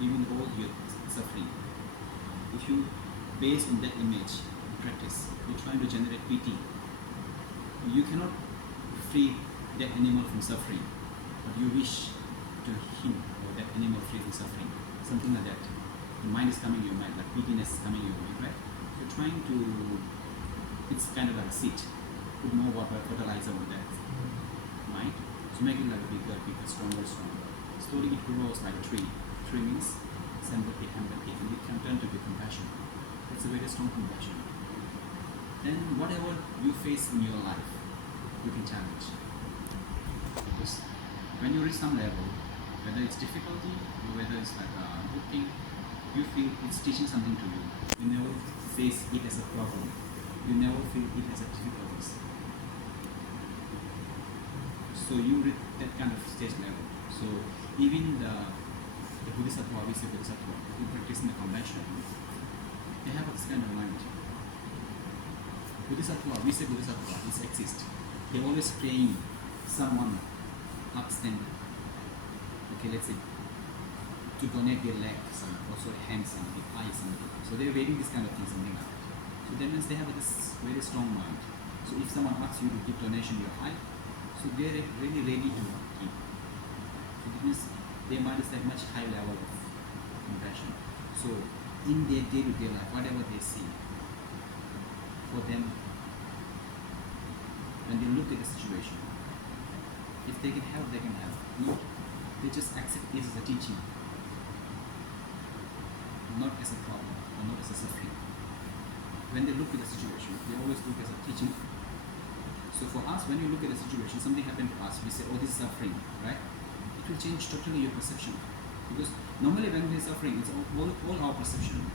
even though you're suffering. If you, based on that image, practice, you're trying to generate pity. You cannot free that animal from suffering, but you wish to him or that animal free from suffering, something like that. The mind is coming in your mind, like pitiness is coming in your mind, right? So trying to, it's kind of like a seed, put more water, fertilizer on that mind, to make it like a bigger, stronger. Slowly it grows like a tree. Tree means sympathy, empathy, and it can turn to be compassion. It's a very strong compassion. Then whatever you face in your life, you can challenge. Because when you reach some level, whether it's difficulty or whether it's like a good thing, you feel it's teaching something to you. You never face it as a problem. You never feel it as a difficulties. So you reach that kind of stage level. So even the Bodhisattva, we say Bodhisattva, who practice in the compassion, they have this kind of mind. Bodhisattva, we say Bodhisattva, it exists. They're always praying someone upstand. Okay, let's say to donate their leg, also hand, something, eye, something. So they're waiting this kind of thing, something like that. So that means they have this very strong mind. So if someone asks you to give donation to your eye, so they're really ready to give. So that means their mind is at much high level of compassion. So in their day-to-day life, whatever they see, for them, when they look at the situation, if they can help, they can help. No, they just accept it as a teaching, not as a problem or not as a suffering. When they look at the situation, they always look as a teaching. So for us, when you look at the situation, something happened to us, we say, oh, this is suffering, right? It will change totally your perception. Because normally when there is suffering, it's all our perception.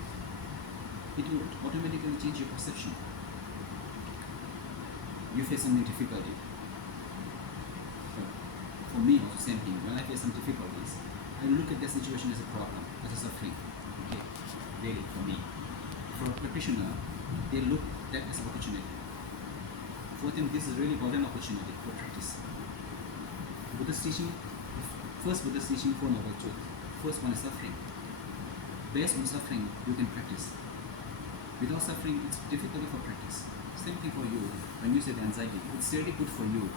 It will automatically change your perception. You face something difficulty. For me, also same thing. When I face some difficulties, I look at the situation as a problem, as a suffering. Okay, really, for me. For a practitioner, they look that as an opportunity. For them, this is really golden opportunity for practice. Buddha's teaching, first Buddha's teaching Four Noble Truth. First one is suffering. Based on suffering, you can practice. Without suffering, it's difficult for practice. Same thing for you. When you say the anxiety, it's really good for you.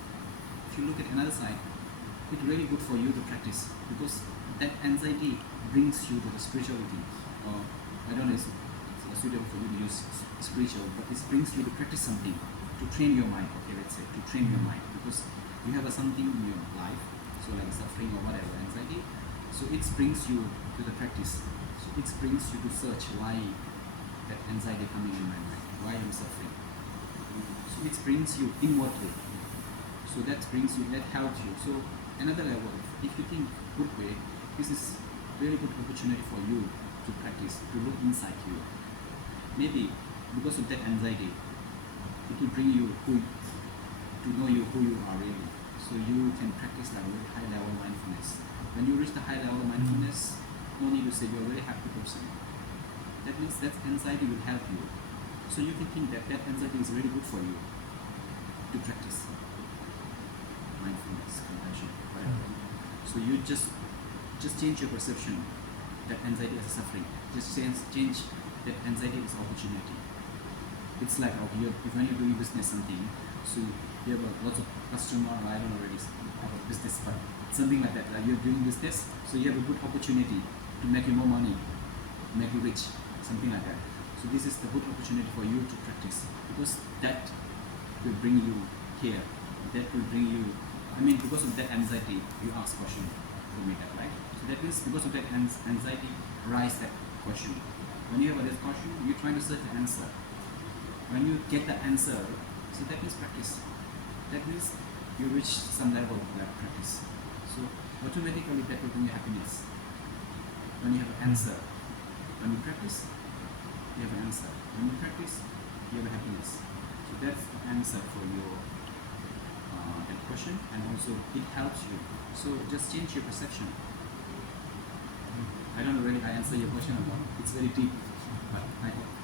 If you look at another side, it's really good for you to practice, because that anxiety brings you to the spirituality. I don't know if it's suitable for you to use spiritual, but it brings you to practice something, to train your mind. Okay, let's say to train your mind, because you have something in your life, so like suffering or whatever, anxiety. So it brings you to the practice. So it brings you to search why that anxiety coming in my mind, why I'm suffering. So it brings you inwardly. So that brings you, that helps you. So another level, if you think good way, this is very good opportunity for you to practice, to look inside you. Maybe because of that anxiety, it will bring you to know you who you are really. So you can practice like very high level mindfulness. When you reach the high level mindfulness, no need to say you're a very happy person. That means that anxiety will help you. So you can think that that anxiety is really good for you to practice mindfulness, compassion, whatever. So you just change your perception that anxiety as a suffering. Just change that anxiety as opportunity. It's like, okay, when you're doing business something, so you have lots of customer, I don't know already about business, but something like that. Like you're doing business, so you have a good opportunity to make you more money, make you rich, something like that. So this is the good opportunity for you to practice, because that will bring you here. That will bring you, because of that anxiety, you ask question to me that, right? So that means because of that anxiety, rise that question. When you have that question, you're trying to search the answer. When you get the answer, so that means practice. That means you reach some level of that practice. So automatically that will bring you happiness. When you have an answer, when you practice, you have an answer. When you practice, you have a happiness. So that's the answer for your that question, and also it helps you. So just change your perception. I don't know really I answer your question or not. It's very deep, but I hope